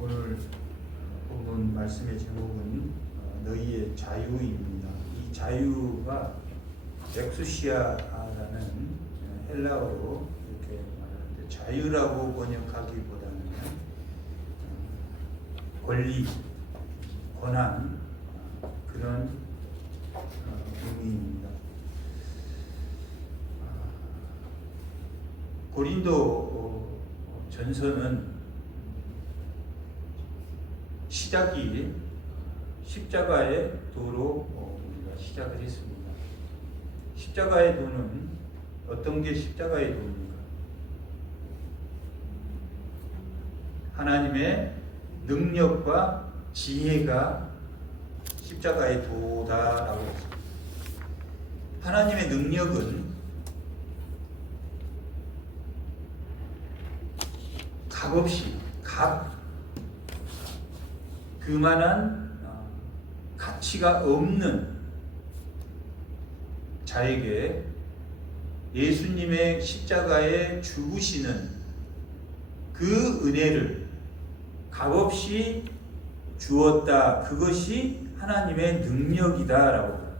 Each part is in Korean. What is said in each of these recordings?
오늘 본문 말씀의 제목은 너희의 자유입니다. 이 자유가 엑수시아라는 헬라어로 이렇게 말하는데, 자유라고 번역하기보다는 권리, 권한, 그런 의미입니다. 고린도 전서는 시작이 십자가의 도로 우리가 시작을 했습니다. 십자가의 도는 어떤 게 십자가의 도입니까? 하나님의 능력과 지혜가 십자가의 도다라고 했습니다. 하나님의 능력은 값없이 그만한 가치가 없는 자에게 예수님의 십자가에 죽으시는 그 은혜를 값없이 주었다. 그것이 하나님의 능력이다라고 합니다.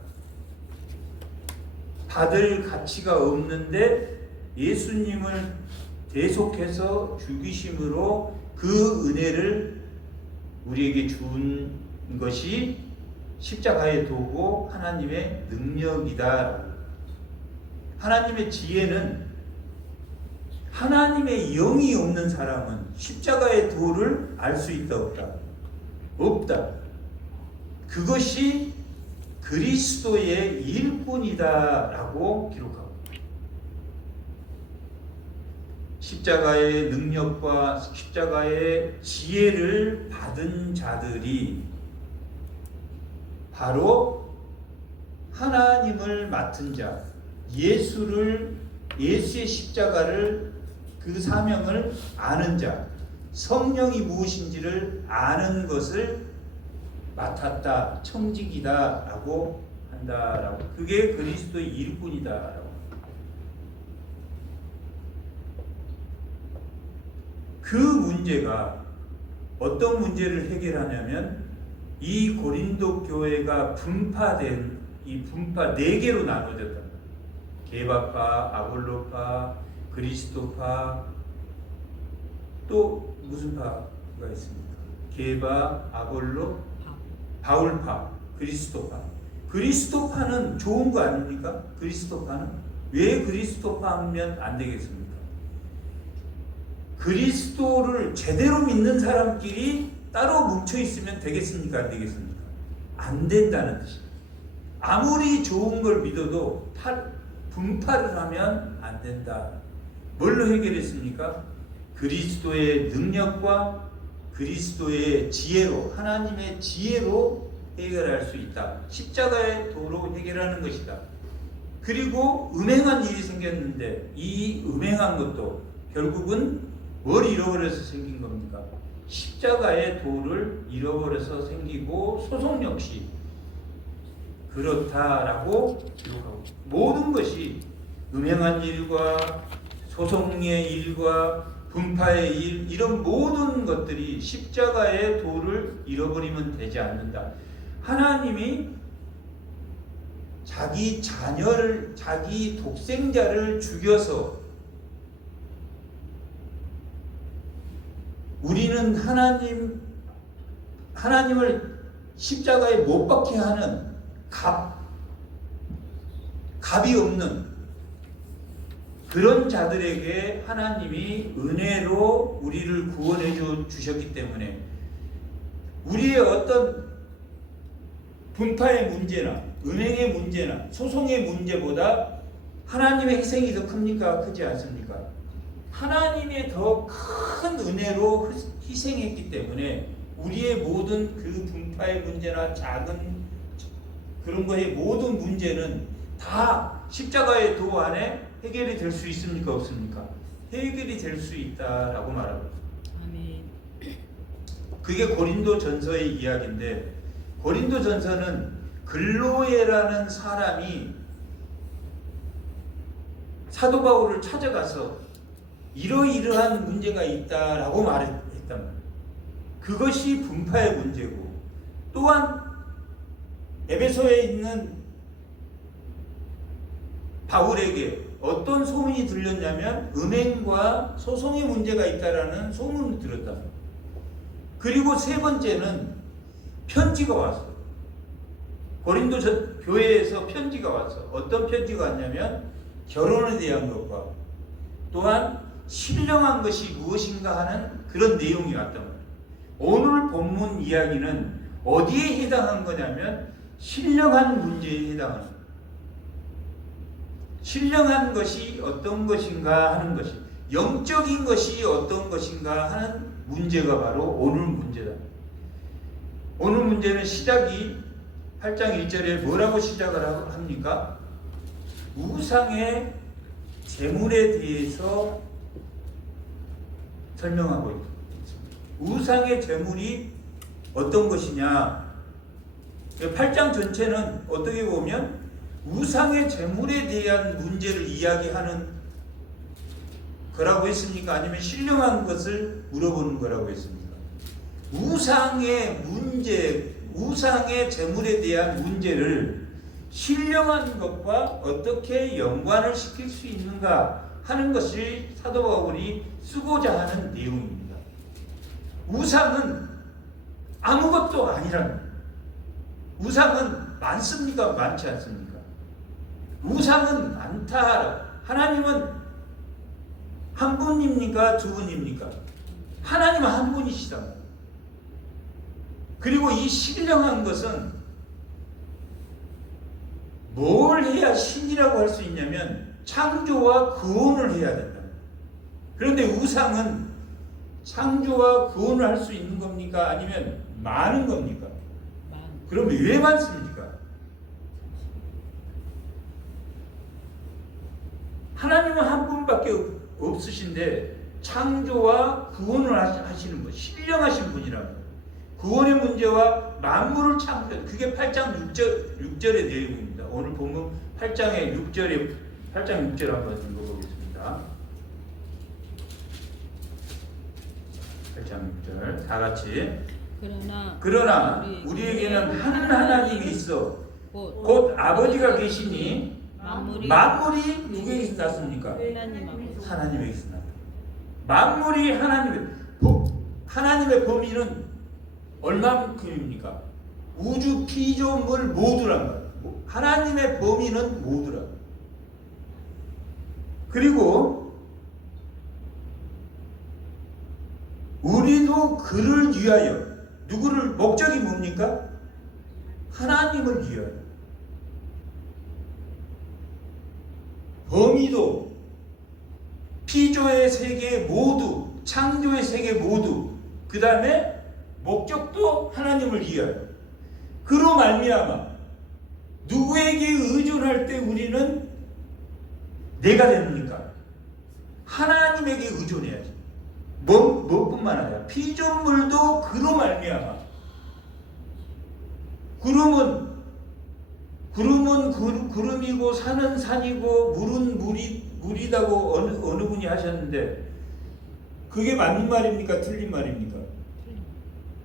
받을 가치가 없는데 예수님을 대속해서 죽이심으로 그 은혜를 우리에게 준 것이 십자가의 도고 하나님의 능력이다. 하나님의 지혜는, 하나님의 영이 없는 사람은 십자가의 도를 알 수 있다 없다? 없다. 그것이 그리스도의 일뿐이다라고 기록하고, 십자가의 능력과 십자가의 지혜를 받은 자들이 바로 하나님을 맡은 자, 예수의 십자가를, 그 사명을 아는 자, 성령이 무엇인지를 아는 것을 맡았다, 청직이다라고 한다라고. 그게 그리스도의 일꾼이다라고. 그 문제가 어떤 문제를 해결하냐면, 이 고린도 교회가 분파된 이 분파 4개로 나눠졌다. 게바파, 아볼로파, 그리스도파, 또 무슨 파가 있습니까? 게바, 아볼로, 바울파, 그리스도파. 그리스도파는 좋은 거 아닙니까? 그리스도파는 왜 그리스도파 하면 안 되겠습니까? 그리스도를 제대로 믿는 사람끼리 따로 뭉쳐 있으면 되겠습니까? 안 되겠습니까? 안 된다는 뜻입니다. 아무리 좋은 걸 믿어도 분파를 하면 안 된다. 뭘로 해결했습니까? 그리스도의 능력과 그리스도의 지혜로, 하나님의 지혜로 해결할 수 있다. 십자가의 도로 해결하는 것이다. 그리고 음행한 일이 생겼는데, 이 음행한 것도 결국은 뭘 잃어버려서 생긴 겁니까? 십자가의 도를 잃어버려서 생기고, 소송 역시 그렇다라고 기록하고, 모든 것이 음행한 일과 소송의 일과 분파의 일, 이런 모든 것들이 십자가의 도를 잃어버리면 되지 않는다. 하나님이 자기 자녀를, 자기 독생자를 죽여서 우리는 하나님을 십자가에 못 박게 하는 값이 없는 그런 자들에게 하나님이 은혜로 우리를 구원해 주셨기 때문에, 우리의 어떤 분파의 문제나 은행의 문제나 소송의 문제보다 하나님의 희생이 더 큽니까? 크지 않습니까? 하나님의 더 큰 은혜로 희생했기 때문에 우리의 모든 그 분파의 문제나 작은 그런 거의 모든 문제는 다 십자가의 도 안에 해결이 될 수 있습니까? 없습니까? 해결이 될 수 있다라고 말합니다. 아멘. 그게 고린도 전서의 이야기인데, 고린도 전서는 글로에라는 사람이 사도 바울을 찾아가서 이러이러한 문제가 있다라고 말했단 말이에요. 그것이 분파의 문제고, 또한 에베소에 있는 바울에게 어떤 소문이 들렸냐면 음행과 소송의 문제가 있다라는 소문을 들었다. 그리고 세 번째는 편지가 왔어. 고린도 교회에서 편지가 왔어. 어떤 편지가 왔냐면 결혼에 대한 것과 또한 신령한 것이 무엇인가 하는 그런 내용이 왔단 말이에요. 오늘 본문 이야기는 어디에 해당한 거냐면 신령한 문제에 해당하는 거예요. 신령한 것이 어떤 것인가 하는 것이, 영적인 것이 어떤 것인가 하는 문제가 바로 오늘 문제다. 오늘 문제는 시작이 8장 1절에 뭐라고 시작을 합니까? 우상의 제물에 대해서 설명하고 있습니다. 우상의 제물이 어떤 것이냐? 8장 전체는 어떻게 보면 우상의 제물에 대한 문제를 이야기하는 거라고 했습니까? 아니면 신령한 것을 물어보는 거라고 했습니까? 우상의 문제, 우상의 제물에 대한 문제를 신령한 것과 어떻게 연관을 시킬 수 있는가 하는 것이 사도 바울이 쓰고자 하는 내용입니다. 우상은 아무것도 아니라는 거예요. 우상은 많습니까? 많지 않습니까? 우상은 많다. 하나님은 한 분입니까? 두 분입니까? 하나님은 한 분이시다. 그리고 이 신령한 것은 뭘 해야 신이라고 할 수 있냐면 창조와 구원을 해야 된다. 그런데 우상은 창조와 구원을 할 수 있는 겁니까? 아니면 많은 겁니까? 그럼 왜 많습니까? 하나님은 한 분밖에 없으신데 창조와 구원을 하시는 분, 신령하신 분이라고. 구원의 문제와 만물을 창조, 그게 8장 6절의 내용입니다. 오늘 보면 8장 6절 한번 읽어보겠습니다. 8장 6절 다 같이. 그러나 우리에게는 한 하나님이 있어 곧 아버지가 계시니 만물이 누구에게 있습니까? 하나님에게 있습니다. 만물이 하나님의 범위는 얼마만큼입니까? 우주 피조물 모두란 말이에요. 하나님의 범위는 모두라. 그리고 우리도 그를 위하여, 누구를, 목적이 뭡니까? 하나님을 위하여. 범위도 피조의 세계 모두, 창조의 세계 모두, 그 다음에 목적도 하나님을 위하여. 그로 말미암아 누구에게 의존할 때 우리는 내가 됩니까? 하나님에게 의존해야지. 뭐뿐만 아니라 피조물도 그로 말미암아. 구름은 구름이고 산은 산이고 물은 물이다고 어느 분이 하셨는데 그게 맞는 말입니까? 틀린 말입니까?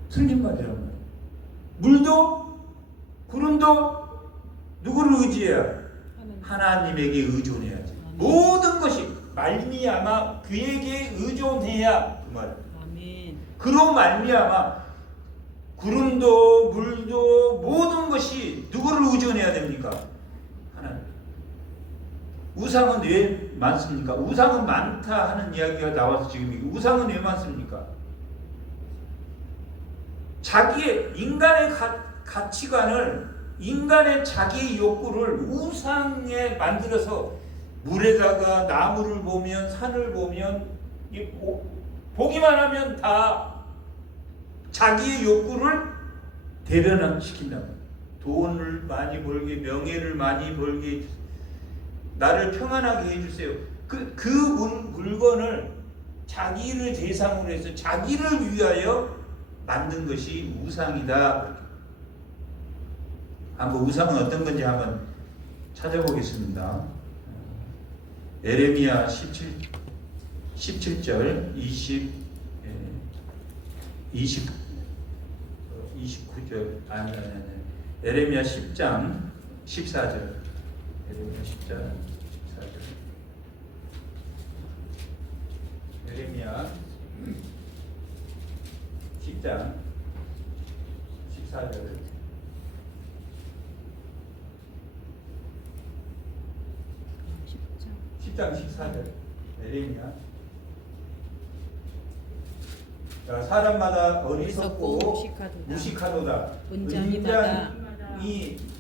틀린 말이란 말이에요. 물도 구름도 누구를 의지해야? 하나님에게 의존해야지. 모든 것이 말미암아 그에게 의존해야 그 말이에요. 그로 말미암아 구름도 물도 모든 것이 누구를 의존해야 됩니까? 하나님. 우상은 왜 많습니까? 우상은 많다 하는 이야기가 나와서 지금 우상은 왜 많습니까? 자기의 인간의 가치관을, 인간의 자기의 욕구를 우상에 만들어서 물에다가 나무를 보면 산을 보면 보기만 하면 다 자기의 욕구를 대변시킨다. 돈을 많이 벌게, 명예를 많이 벌게, 나를 평안하게 해주세요. 그 물건을 자기를 대상으로 해서 자기를 위하여 만든 것이 우상이다. 한번 우상은 어떤 건지 한번 찾아보겠습니다. 에레미야 17절 20 29절 아니. 에레미야 10장 14절. 에레미야 10장 14절. 에레미야 10장 14절. 10장 14절. 에레미야. 자, 사람마다 어리석고 무식하도다. 은장이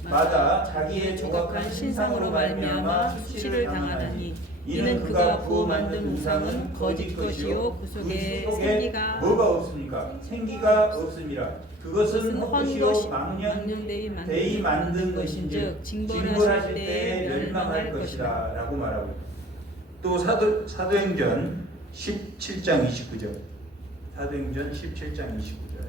마다 자기의 조각한 신상으로 말미암아 수치를 당하나니 이는 그가 부어 만든 우상은 거짓 것이요 그 속에 생기가 뭐가 없습니까? 생기가 없음이라. 그것은 헛것이요 망령되이 만든 것인즉 징벌하실 때에 멸망할 것이다 라고 말하고 있다. 또 사도행전 17장 29절. 사도행전 17장 29절.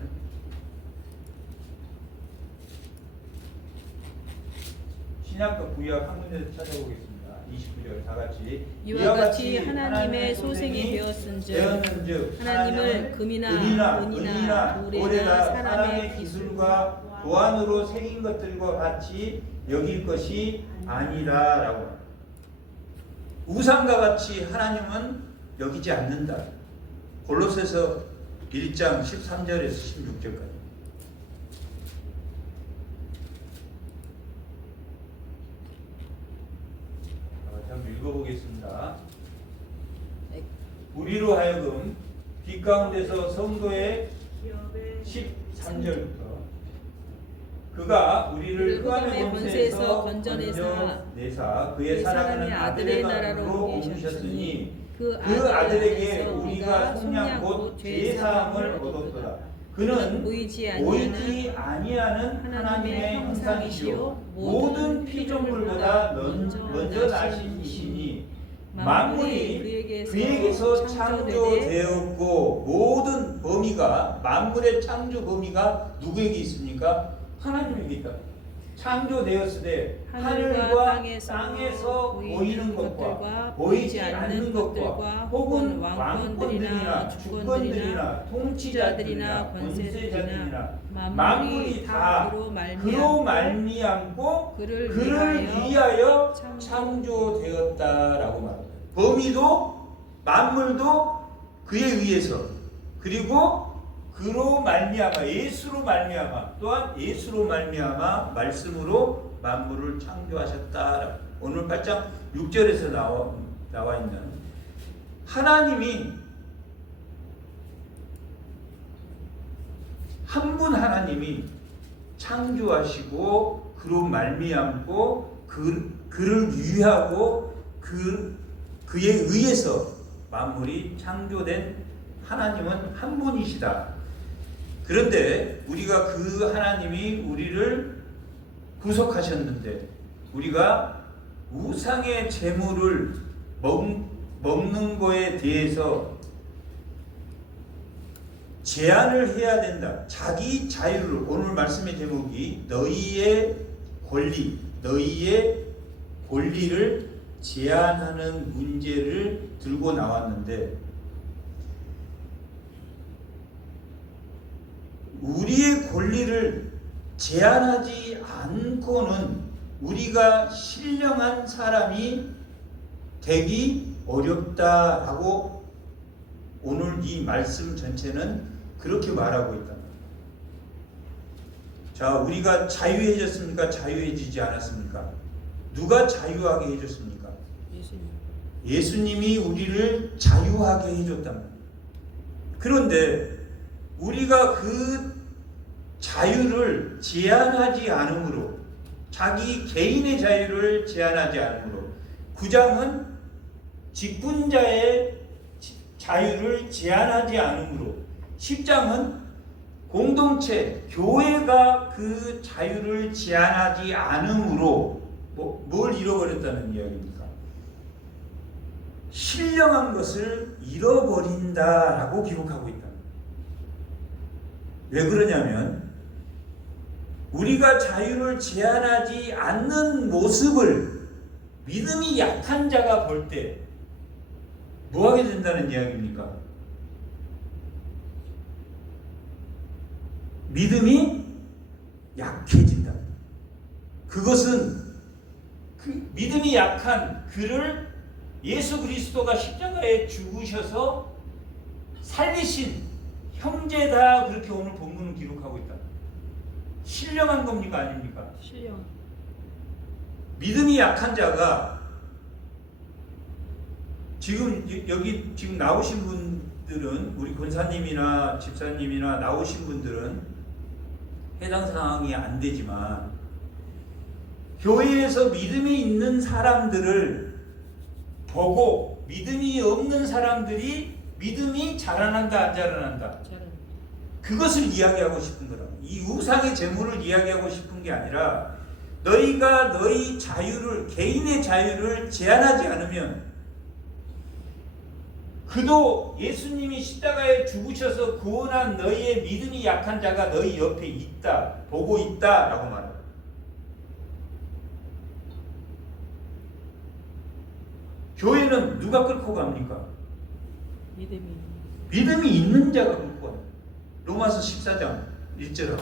신약과 구약 한 군데서 찾아보겠습니다. 29절 다 같이. 이와 같이 하나님의 소생이 되었은즉 하나님을 금이나 은이나 돌에나 사람의 기술과 도안으로 새긴 것들과 같이 여길 것이 아니라라고. 우상과 같이 하나님은 여기지 않는다. 골로새서 1장 13절에서 16절까지. 한번 읽어보겠습니다. 우리로 하여금 빛 가운데서 성도의 13절부터 그가 우리를 흑암의 권세에서 건져내사 그의 사랑하는 아들의 나라로 옮기셨으니 그 아들에게 우리가 속량 곧 죄사함을 얻었도다. 그는 보이지 아니하는 하나님의 형상이시요 모든 피조물보다 먼저 나신 이시니 만물이 그에게서 창조되었고 모든 범위가 만물의 창조 범위가 누구에게 있습니까? 하나님에게 있다. 창조되었을 때 하늘과 땅에서 보이는 것과 보이지 않는 것과 혹은 왕권들이나 주권들이나 통치자들이나 권세자들이나 만물이 다 그로 말미암고 그를 위하여 창조되었다라고 말합니다. 범위도 만물도 그에 의해서 그리고 그로 말미암아 예수로 말미암아 또한 예수로 말미암아 말씀으로 만물을 창조하셨다. 오늘 8장 6절에서 나와 있는 하나님이 한 분 하나님이 창조하시고 그로 말미암고 그를 위하고 그에 의해서 만물이 창조된 하나님은 한 분이시다. 그런데 우리가 그 하나님이 우리를 구속하셨는데 우리가 우상의 재물을 먹는 거에 대해서 제한을 해야 된다. 자기 자유를 오늘 말씀의 제목이 너희의 권리를 제한하는 문제를 들고 나왔는데 우리의 권리를 제한하지 않고는 우리가 신령한 사람이 되기 어렵다라고 오늘 이 말씀 전체는 그렇게 말하고 있다. 자, 우리가 자유해졌습니까? 자유해지지 않았습니까? 누가 자유하게 해줬습니까? 예수님이 우리를 자유하게 해줬단 말이에요. 그런데 우리가 그 자유를 제한하지 않으므로 자기 개인의 자유를 제한하지 않으므로 9장은 직분자의 자유를 제한하지 않으므로 10장은 공동체, 교회가 그 자유를 제한하지 않으므로 뭘 잃어버렸다는 이야기입니까? 신령한 것을 잃어버린다라고 기록하고 있다. 왜 그러냐면 우리가 자유를 제한하지 않는 모습을 믿음이 약한 자가 볼 때 뭐 하게 된다는 이야기입니까? 믿음이 약해진다. 그것은 그 믿음이 약한 그를 예수 그리스도가 십자가에 죽으셔서 살리신 형제다, 그렇게 오늘 본문은 기록하고 있다. 신령한 겁니까 아닙니까? 신령. 믿음이 약한 자가 지금 여기 지금 나오신 분들은, 우리 권사님이나 집사님이나 나오신 분들은 해당 상황이 안 되지만, 교회에서 믿음이 있는 사람들을 보고 믿음이 없는 사람들이 믿음이 자라난다 안 자라난다, 그것을 이야기하고 싶은 거라. 이 우상의 재물을 이야기하고 싶은 게 아니라, 너희가 너희 자유를, 개인의 자유를 제한하지 않으면, 그도 예수님이 십자가에 죽으셔서 구원한 너희의 믿음이 약한 자가 너희 옆에 있다, 보고 있다 라고 말합니다. 교회는 누가 끌고 갑니까? 믿음이 있는 자가 끌고 갑니다. 로마서 14장 1절을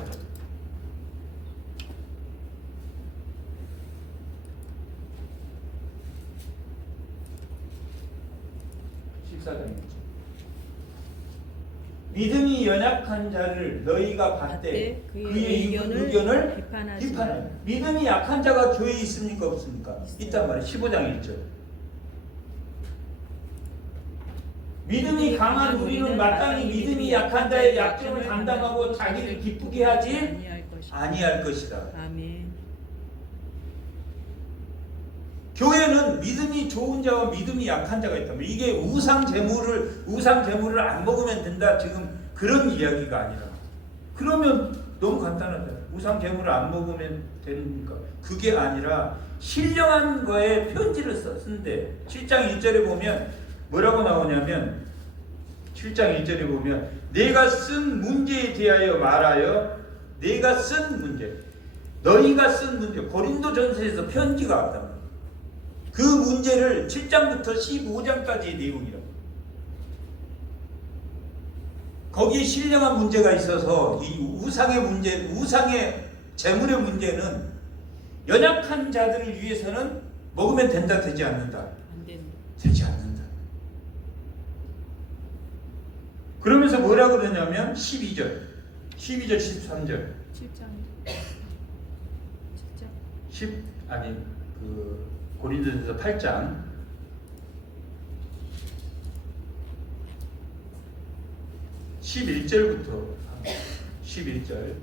14장이죠. 믿음이 연약한 자를 너희가 받되 그의 의견을 비판하라. 믿음이 약한 자가 교회에 있습니까 없습니까? 있단 말이에요. 15장 1절. 믿음이 강한 우리는 마땅히 믿음이 약한 자의 약점을 담당하고 자기를 기쁘게 하지 아니할 것이다. 아멘. 교회는 믿음이 좋은 자와 믿음이 약한 자가 있다. 이게 우상 재물을 안 먹으면 된다, 지금 그런 이야기가 아니라. 그러면 너무 간단하다. 우상 재물을 안 먹으면 됩니까? 그게 아니라 신령한 거에 편지를 쓴대. 7장 1절에 보면 뭐라고 나오냐면, 7장 1절에 보면 내가 쓴 문제에 대하여 말하여, 내가 쓴 문제, 너희가 쓴 문제, 고린도전서에서 편지가 왔다. 그 문제를 7장부터 15장까지의 내용이라고. 거기에 신령한 문제가 있어서 이 우상의 문제, 우상의 재물의 문제는 연약한 자들을 위해서는 먹으면 된다, 되지 않는다? 되지 않는다. 그러면서 뭐라 그러냐면 12절, 13절. 7장. 고린도전서 8장 11절부터 11절.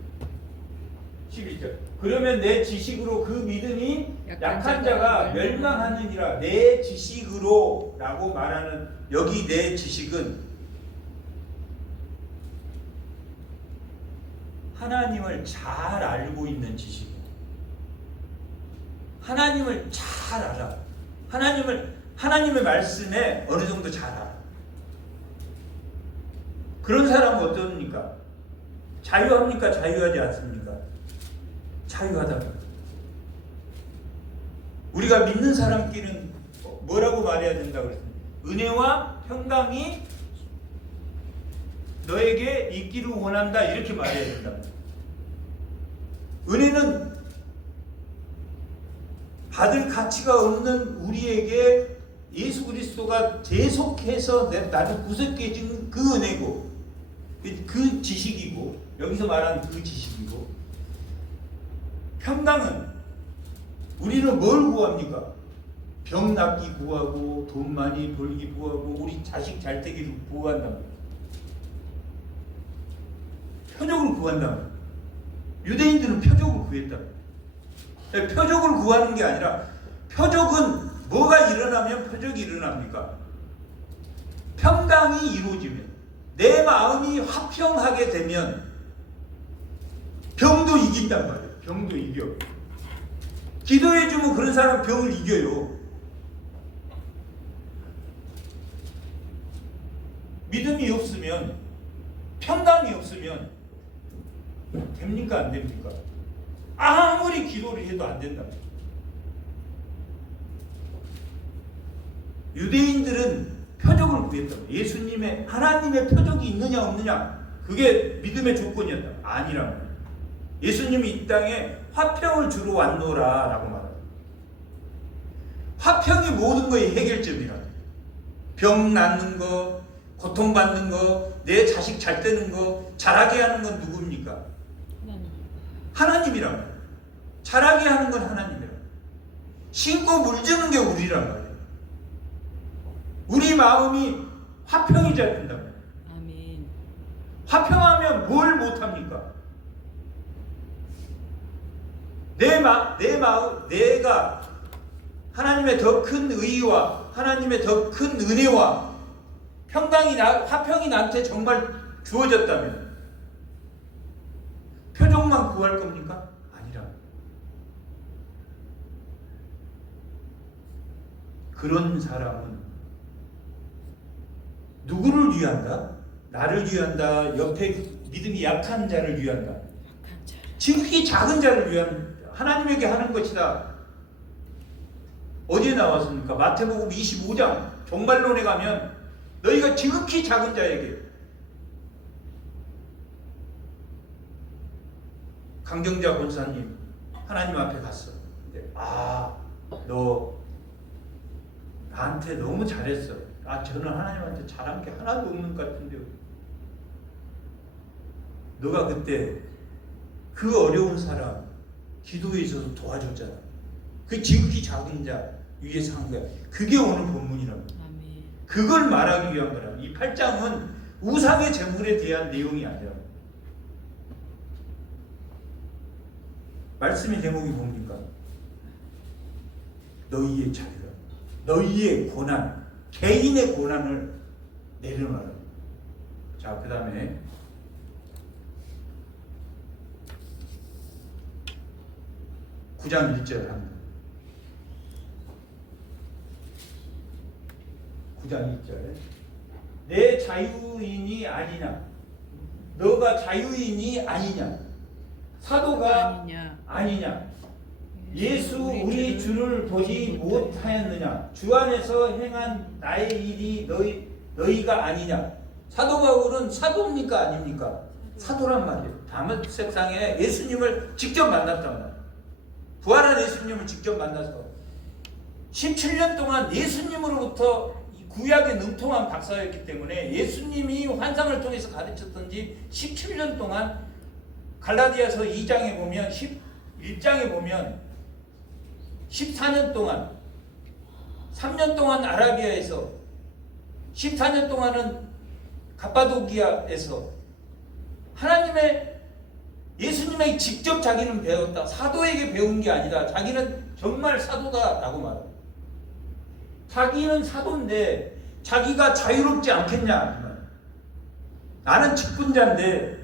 그러면 내 지식으로 그 믿음이 약한 자가 멸망하느니라. 내 지식으로 라고 말하는 여기 내 지식은 하나님을 잘 알고 있는 지식이에요. 하나님을 잘 알아. 하나님의 말씀에 어느 정도 잘 알아. 그런 사람은 어떻습니까? 자유합니까? 자유하지 않습니까? 자유하다. 우리가 믿는 사람끼리는 뭐라고 말해야 된다고 그랬습니까? 은혜와 평강이 너에게 있기를 원한다, 이렇게 말해야 된다. 은혜는 받을 가치가 없는 우리에게 예수 그리스도가 계속해서 나를 구속해 준 그 은혜고, 그 지식이고, 여기서 말하는 그 지식이고, 평강은 우리는 뭘 구합니까? 병 낫기 구하고, 돈 많이 벌기 구하고, 우리 자식 잘 되기를 구한단 말이에요. 표적을 구한단 말이에요. 유대인들은 표적을 구했단 말이에요. 표적을 구하는 게 아니라, 표적은 뭐가 일어나면 표적이 일어납니까? 평강이 이루어지면, 내 마음이 화평하게 되면 병도 이긴단 말이에요. 병도 이겨. 기도해주면 그런 사람 병을 이겨요. 믿음이 없으면, 평강이 없으면 됩니까 안 됩니까? 아무리 기도를 해도 안 된다. 유대인들은 표적을 구했다. 예수님의, 하나님의 표적이 있느냐 없느냐, 그게 믿음의 조건이었다. 아니라고. 예수님이 이 땅에 화평을 주러 왔노라라고 말합니다. 화평이 모든 거의 해결점이라. 병 낫는 거, 고통받는 거, 내 자식 잘 되는 거, 잘하게 하는 건 누굽니까? 하나님이란 말이에요. 잘하게 하는 건 하나님이란 말이에요. 신고 물주는 게 우리란 말이에요. 우리 마음이 화평이 잘 된단 말이에요. 아멘. 화평하면 뭘 못합니까? 내 마음, 내가 하나님의 더 큰 의와 하나님의 더 큰 은혜와 화평이 나한테 정말 주어졌다면 표정만 구할 겁니까? 아니라. 그런 사람은 누구를 위한다? 나를 위한다. 옆에 믿음이 약한 자를 위한다. 지극히 작은 자를 위한 하나님에게 하는 것이다. 어디에 나왔습니까? 마태복음 25장 종말론에 가면 너희가 지극히 작은 자에게, 강정자 권사님 하나님 앞에 갔어. 근데 너 나한테 너무 잘했어. 저는 하나님한테 잘한 게 하나도 없는 것 같은데요. 너가 그때 그 어려운 사람 기도에 있어서 도와줬잖아. 그 지극히 작은 자 위에서 한 거야. 그게 오늘 본문이랍니다. 그걸 말하기 위한 거라. 이 8장은 우상의 제물에 대한 내용이 아니라. 말씀의 제목이 뭡니까? 너희의 자유라. 너희의 고난, 개인의 고난을 내려놔라. 자, 그 다음에 9장 1절 합니다. 9장 1절. 내 자유인이 아니냐? 너가 자유인이 아니냐? 사도가 아니냐? 예수 우리 주를 보지 못하였느냐? 주 안에서 행한 나의 일이 너희가 아니냐? 사도 바울은 사도입니까? 아닙니까? 사도란 말이에요. 다메섹상에 예수님을 직접 만났단 말이에요. 부활한 예수님을 직접 만나서 17년 동안 예수님으로부터 구약의 능통한 박사였기 때문에 예수님이 환상을 통해서 가르쳤던지 17년 동안 갈라디아서 2장에 보면 11장에 보면 14년 동안 3년 동안 아라비아에서 14년 동안은 갑바도기아에서 예수님에게 직접 자기는 배웠다. 사도에게 배운 게 아니다. 자기는 정말 사도다라고 말합니다. 자기는 사도인데 자기가 자유롭지 않겠냐? 나는 직분자인데,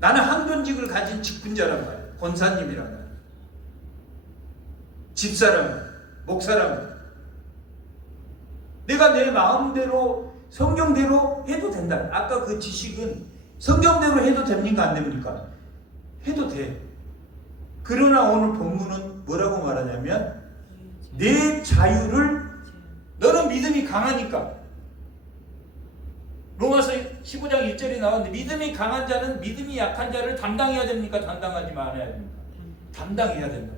나는 항존직을 가진 직분자란 말이야. 권사님이란 말이야. 집사람, 목사람. 내가 내 마음대로 성경대로 해도 된다. 아까 그 지식은 성경대로 해도 됩니까? 안 됩니까? 해도 돼. 그러나 오늘 본문은 뭐라고 말하냐면 내 자유를, 너는 믿음이 강하니까. 로마서 15장 1절이 나오는데 믿음이 강한 자는 믿음이 약한 자를 담당해야 됩니까? 담당하지 말아야 됩니까? 담당해야 된다.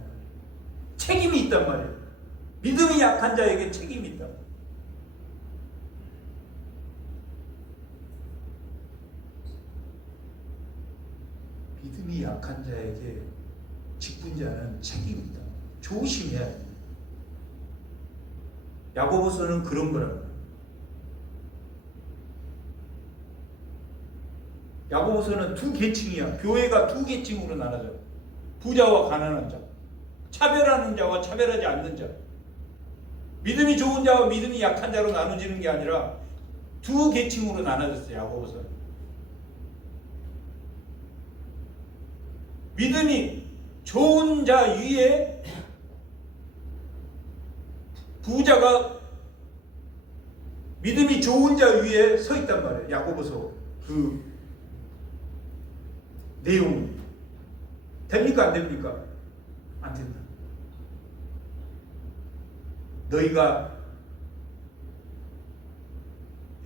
책임이 있단 말이에요. 믿음이 약한 자에게 책임이 있다. 믿음이 약한 자에게 직분자는 책임이 있다. 조심해야 됩니다. 야고보서는 그런 거라고. 야고보서는 두 계층이야. 교회가 두 계층으로 나눠져. 부자와 가난한 자, 차별하는 자와 차별하지 않는 자. 믿음이 좋은 자와 믿음이 약한 자로 나눠지는 게 아니라 두 계층으로 나눠졌어요. 야고보서는. 믿음이 좋은 자 위에 부자가 믿음이 좋은 자 위에 서 있단 말이에요. 야고보서 그 내용 됩니까? 안 됩니까? 안 된다. 너희가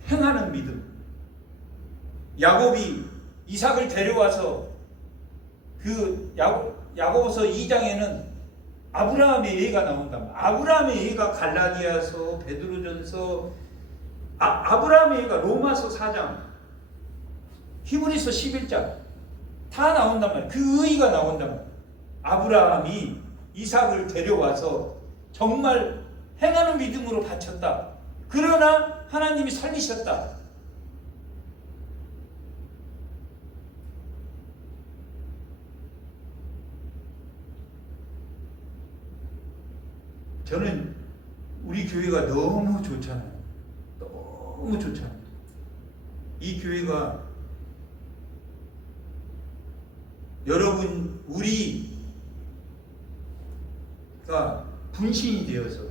행하는 믿음. 야곱이 이삭을 데려와서 그 야고보서 2장에는 아브라함의 예가 나온다. 아브라함의 예가 갈라디아서, 베드로전서, 아브라함의 예가 로마서 4장, 히브리서 11장 다 나온단 말이에요. 그 의가 나온단 말이에요. 아브라함이 이삭을 데려와서 정말 행하는 믿음으로 바쳤다. 그러나 하나님이 살리셨다. 저는 우리 교회가 너무 좋잖아요. 너무 좋잖아요. 이 교회가 여러분 우리가 분신이 되어서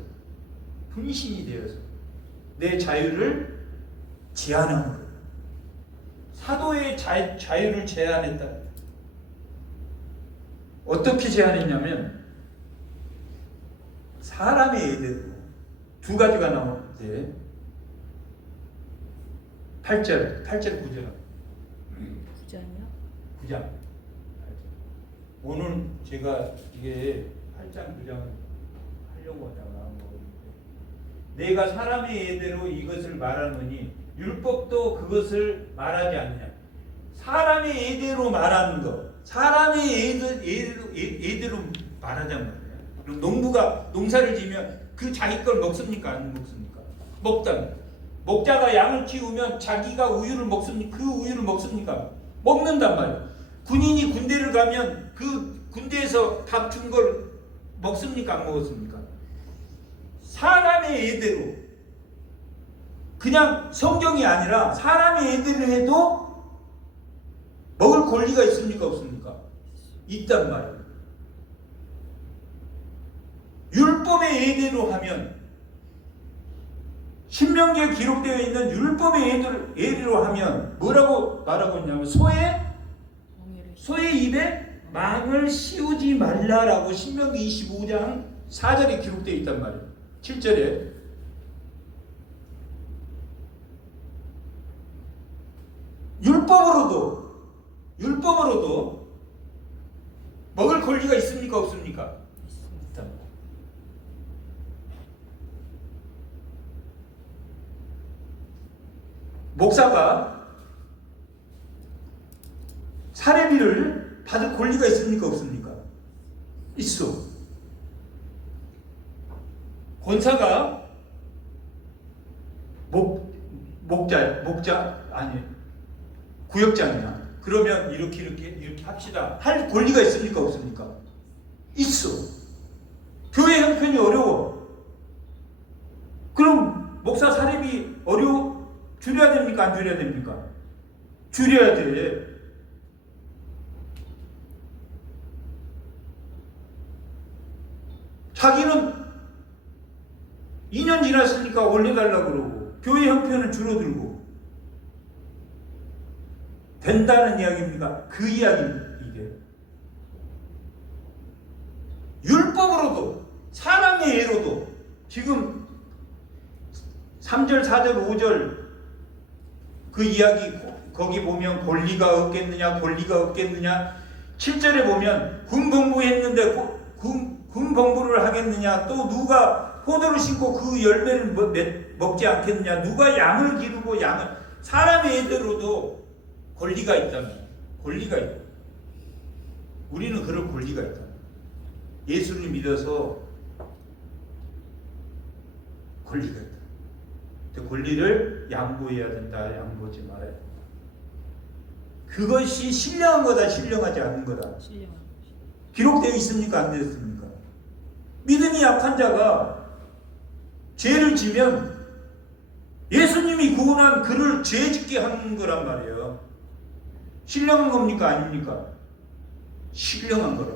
내 자유를 제한한 거예요. 사도의 자유를 제한했다. 어떻게 제한했냐면 사람의 예대로 두 가지가 나오는데 8절 9절 9장이요? 9장 오늘 제가 이게 8장 9장 하려고 하다가 나온 거거든요. 내가 사람의 예대로 이것을 말하노니 율법도 그것을 말하지 않느냐. 사람의 예대로 말하는 것, 사람의 예대로 말하자는 말이에요. 농부가 농사를 지면 그 자기 걸 먹습니까? 안 먹습니까? 먹다. 목자가 양을 키우면 자기가 우유를 먹습니까? 그 우유를 먹습니까? 먹는단 말이에요. 군인이 군대를 가면 그 군대에서 밥 준 걸 먹습니까? 안 먹었습니까? 사람의 예대로, 그냥 성경이 아니라 사람의 예대로 해도 먹을 권리가 있습니까? 없습니까? 있단 말이에요. 율법의 예대로 하면, 신명기에 기록되어 있는 율법의 예대로 하면 뭐라고 말하고 있냐면 소의 입에 망을 씌우지 말라라고 신명기 25장 4절에 기록되어 있단 말이에요. 7절에 율법으로도 먹을 권리가 있습니까? 없습니까? 있다. 목사가 사례비를 받을 권리가 있습니까? 없습니까? 있어. 권사가 목자 아니 구역장이야. 그러면 이렇게 합시다. 할 권리가 있습니까? 없습니까? 있어. 교회 형편이 어려워. 그럼 목사 사례비 줄여야 됩니까? 안 줄여야 됩니까? 줄여야 돼. 자기는 2년 지났으니까 올려달라고 그러고 교회 형편은 줄어들고 된다는 이야기입니까? 그 이야기입니다. 이게 율법으로도 사람의 예로도 지금 3절 4절 5절 그 이야기 거기 보면 권리가 없겠느냐 7절에 보면 군복무했는데 군복무를 하겠느냐, 또 누가 포도를 심고 그 열매를 먹지 않겠느냐, 누가 양을 기르고 사람의 예대로도 권리가 있다면 권리가 있다. 우리는 그럴 권리가 있다. 예수를 믿어서 권리가 있다. 그 권리를 양보해야 된다. 양보하지 말아야 된다. 그것이 신령한 거다. 신령하지 않은 거다. 기록되어 있습니까? 안 되어 있습니까? 믿음이 약한 자가 죄를 지면 예수님이 구원한 그를 죄짓게 하는 거란 말이에요. 신령한 겁니까? 아닙니까? 신령한 거라.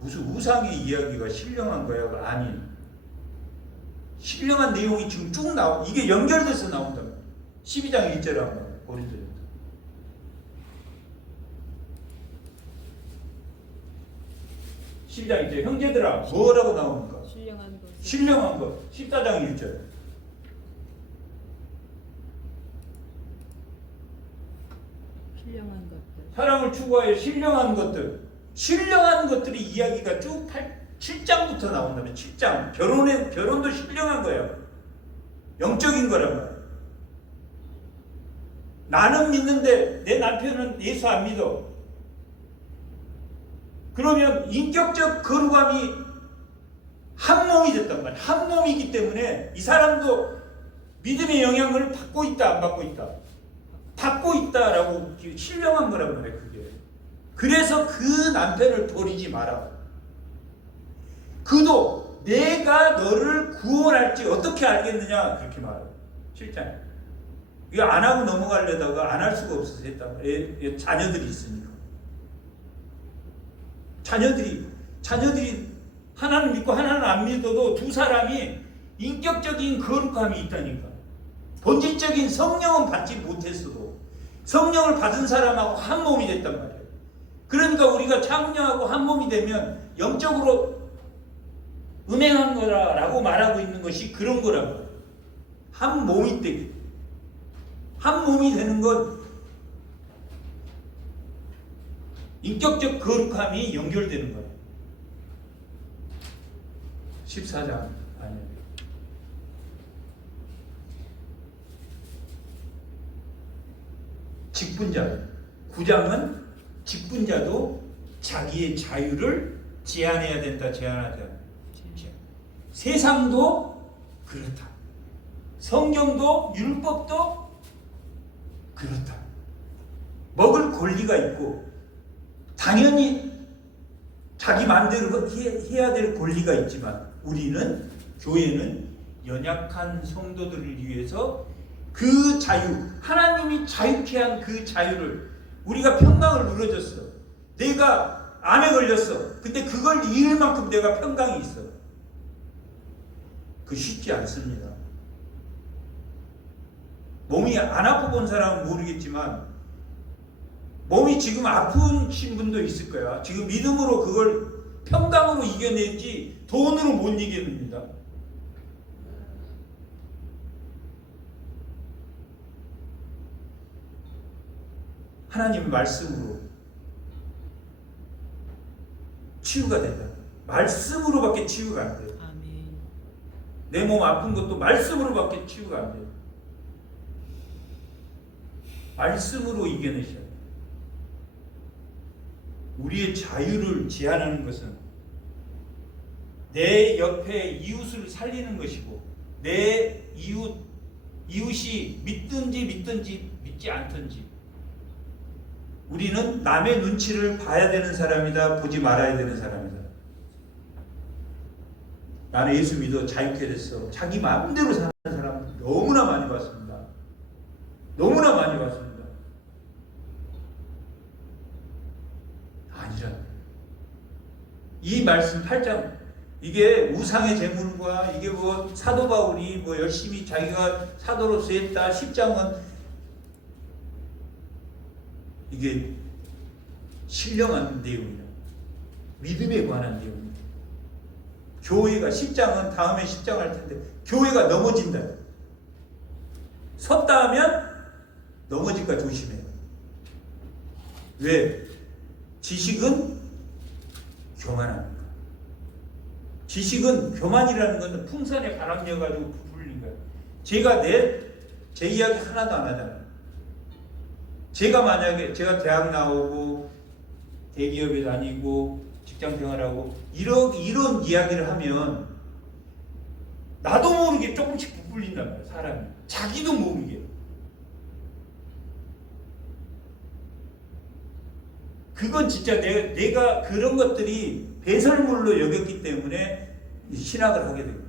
무슨 우상의 이야기가 신령한 거야? 아니. 신령한 내용이 지금 쭉 나와. 이게 연결돼서 나온다. 12장 1절에 한번 고린도전서. 12장 1절. 형제들아 뭐라고 나옵니까? 신령한 것. 14장 1절. 신령한 것들. 사랑을 추구하여 신령한 것들. 신령한 것들이 이야기가 쭉 7장부터 나온다면 7장. 결혼도 신령한 거예요. 영적인 거란 말이에요. 나는 믿는데 내 남편은 예수 안 믿어. 그러면 인격적 거룩함이 한 몸이 됐단 말이에요. 한 몸이기 때문에 이 사람도 믿음의 영향을 받고 있다, 안 받고 있다? 받고 있다라고 신령한 거란 말이에요, 그게. 그래서 그 남편을 버리지 마라. 그도 내가 너를 구원할지 어떻게 알겠느냐, 그렇게 말해요. 7장. 이거 안 하고 넘어가려다가 안 할 수가 없어서 했단 말이에요. 자녀들이 있으니까. 자녀들이 하나는 믿고 하나는 안 믿어도 두 사람이 인격적인 거룩함이 있다니까. 본질적인 성령은 받지 못했어도 성령을 받은 사람하고 한 몸이 됐단 말이에요. 그러니까 우리가 창녀하고 한 몸이 되면 영적으로 음행한 거라고 말하고 있는 것이 그런 거라고. 한 몸이 되기. 한 몸이 되는 건 인격적 거룩함이 연결되는 거예요. 14장 아니에요. 직분자. 9장은 직분자도 자기의 자유를 제한해야 된다. 제한하자. 세상도 그렇다. 성경도 율법도 그렇다. 먹을 권리가 있고 당연히 자기 마음대로 해야 될 권리가 있지만 우리는 교회는 연약한 성도들을 위해서 그 자유, 하나님이 자유케 한 그 자유를 우리가 평강을 누려줬어. 내가 암에 걸렸어. 근데 그걸 이길 만큼 내가 평강이 있어. 그 쉽지 않습니다. 몸이 안 아프 본 사람은 모르겠지만 몸이 지금 아프신 분도 있을 거야. 지금 믿음으로 그걸 평강으로 이겨내지 돈으로 못 이겨냅니다. 하나님의 말씀으로 치유가 된다. 말씀으로밖에 치유가 안 돼요. 내 몸 아픈 것도 말씀으로밖에 치유가 안 돼요. 말씀으로 이겨내셔야 돼요. 우리의 자유를 제한하는 것은 내 옆에 이웃을 살리는 것이고 내 이웃이 믿든지 믿지 않든지 우리는 남의 눈치를 봐야 되는 사람이다. 보지 말아야 되는 사람이다. 나는 예수 믿어 자유케 됐어. 자기 마음대로 사는 사람 너무나 많이 봤습니다. 너무나 많이 봤습니다. 아니라 이 말씀 8장 이게 우상의 제물과 이게 뭐 사도 바울이 뭐 열심히 자기가 사도로서 했다. 10장은 이게 신령한 내용이다. 믿음에 관한 내용이다. 교회가 10장은 다음에 10장 할 텐데 교회가 넘어진다. 섰다 하면 넘어질까 조심해요. 왜? 지식은 교만합니다. 지식은 교만이라는 것은 풍선에 바람이어가지고 부풀린 거예요. 제 이야기 하나도 안 하잖아요. 제가 만약에 제가 대학 나오고 대기업에 다니고 직장 생활하고 이런 이야기를 하면 나도 모르게 조금씩 부풀린단 말이에요. 사람이 자기도 모르게. 그건 진짜 내가 그런 것들이 배설물로 여겼기 때문에 신학을 하게 됩니다.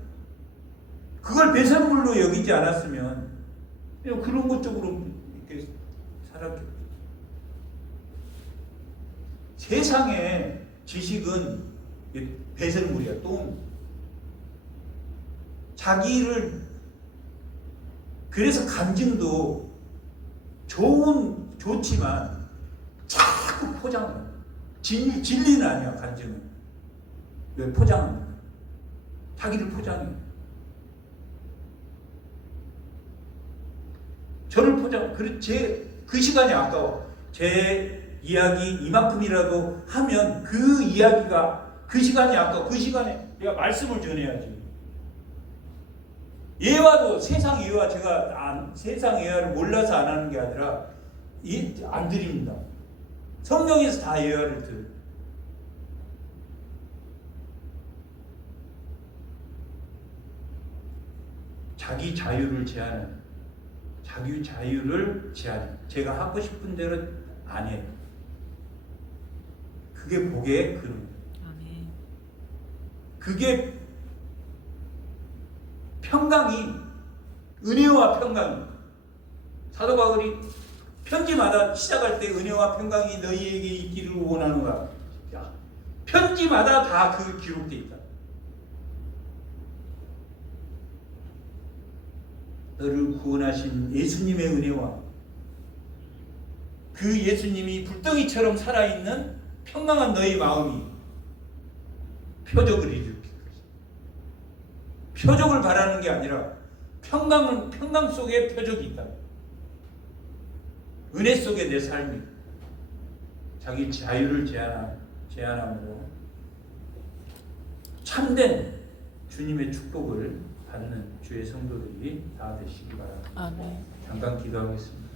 그걸 배설물로 여기지 않았으면 그냥 그런 것 쪽으로 이렇게 살았겠죠. 세상에 지식은 배설물이야. 똥. 자기를 그래서 간증도 좋지만 자꾸 포장을 해요. 진리는 아니야. 간증은 왜 포장합니까? 자기를 포장해요. 저를 포장. 그 시간이 아까워. 제 이야기 이만큼이라도 하면 그 이야기가 그 시간이 아까 그 시간에 내가 말씀을 전해야지. 예화도 세상 예화 제가 세상 예화를 몰라서 안 하는 게 아니라 안 드립니다. 성경에서 다 예화를 들어요. 자기 자유를 제한하는, 자기 자유를 제한하는, 제가 하고 싶은 대로 안 해요. 그게 복의 근원. 그게 평강이, 은혜와 평강이, 사도 바울이 편지마다 시작할 때 은혜와 평강이 너희에게 있기를 원하노라. 편지마다 다 그 기록되어 있다. 너를 구원하신 예수님의 은혜와 그 예수님이 불덩이처럼 살아있는 평강한 너희 마음이 표적을 일으킬 것이다. 표적을 바라는 게 아니라 평강 속에 표적이 있다. 은혜 속에 내 삶이 자기 자유를 제한함으로 참된 주님의 축복을 받는 주의 성도들이 다 되시기 바랍니다. 아멘. 잠깐 기도하겠습니다.